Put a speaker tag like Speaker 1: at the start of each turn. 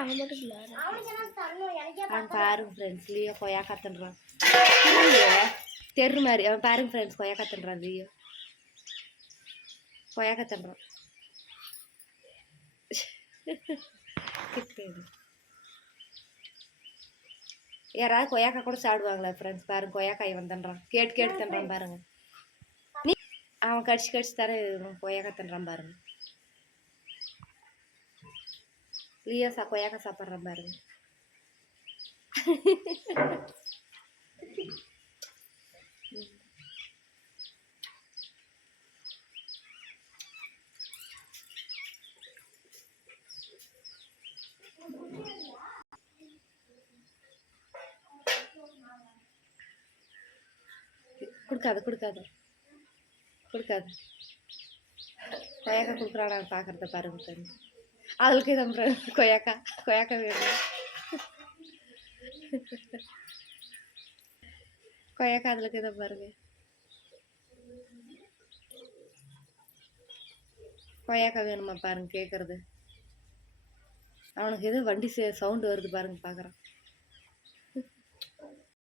Speaker 1: அங்கே மட்டும் இல்லை.
Speaker 2: அவன் பாருங்க ஃப்ரெண்ட்ஸ் லியோ கொய்யாக்கா தின்றான் தெரு மாதிரி அவன் பாருங்க ஃப்ரெண்ட்ஸ் கொய்யாக்கா தின்றான் லியோ கொய்யாக்கா தின்றான் யாராவது கொய்யாக்கா கூட சாப்பிடுவாங்களா ஃப்ரெண்ட்ஸ் பாருங்க கொய்யாக்காய் இவன் தின்றான் கேட்டு கேட்டு தின்றான் பாருங்க. அவன் கடிச்சு கடிச்சு தர இவன் கொய்யாக்கா தின்றான் பாருங்க. லியோ சா கொய்யாக்கா சாப்பிட்றான் பாருங்க. கொடுக்காத கொடுக்காத. கொடுக்காது. கொய்யாக்கா கொடுக்குறாடா பார்க்குறத பாருங்க தண்ணி அவளுக்கு இதை friends, கொய்யாக்கா கொய்யாக்கா வேணும். கொய்யாக்கா அதுல இதை பாருங்க. கொய்யாக்கா வேணுமா பாருங்க கேட்குறது அவனுக்கு எது வண்டி சவுண்டு வருது பாருங்க பார்க்குறான்